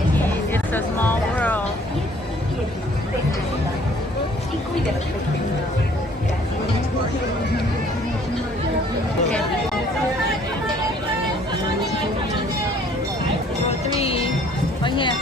Nike, It's a Small World. Okay. Three. Right here.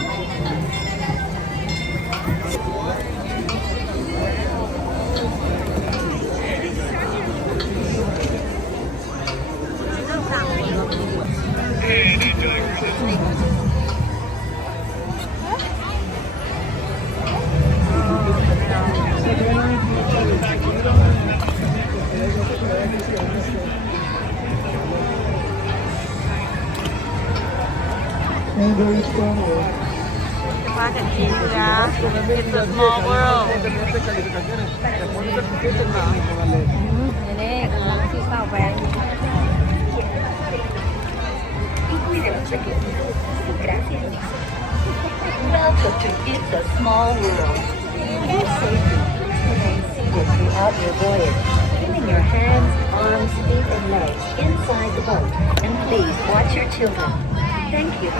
Qua thành phố ra. It's a small world. Nè, phía sau về. Welcome to It's a Small World. For safety, please remain seated throughout your voyage, keeping your hands, arms, feet, and legs inside the boat. And please watch your children. Thank you.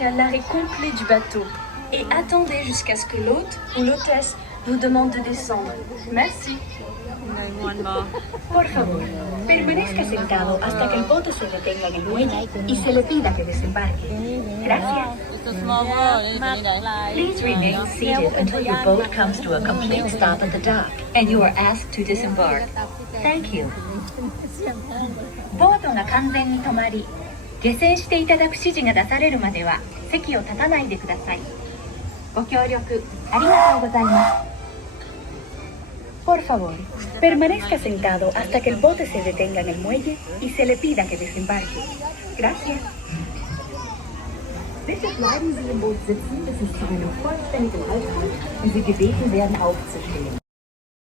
jusqu'à l'arrêt complet du bateau. Et attendez jusqu'à ce que l'hôte ou l'hôtesse vous demande de descendre. Merci. Like one more. Por favor, permanezca sentado hasta que el bote se detenga en el muelle y se le pida que desembarque. Gracias. It's a small world. It's like Please remain seated until your boat comes to a complete stop at the dock and you are asked to disembark. Thank you. ボートが完全に止まり、下船していただく指示が出されるまでは席を立たないでください。ご協力ありがとうございます。Por favor, permanezca sentado hasta que el bote se detenga en el muelle y se le pida que desembarque. Gracias. Bitte bleiben Sie im Boot sitzen, bis es zu einem vollständigen Halt kommt und Sie gebeten werden aufzustehen.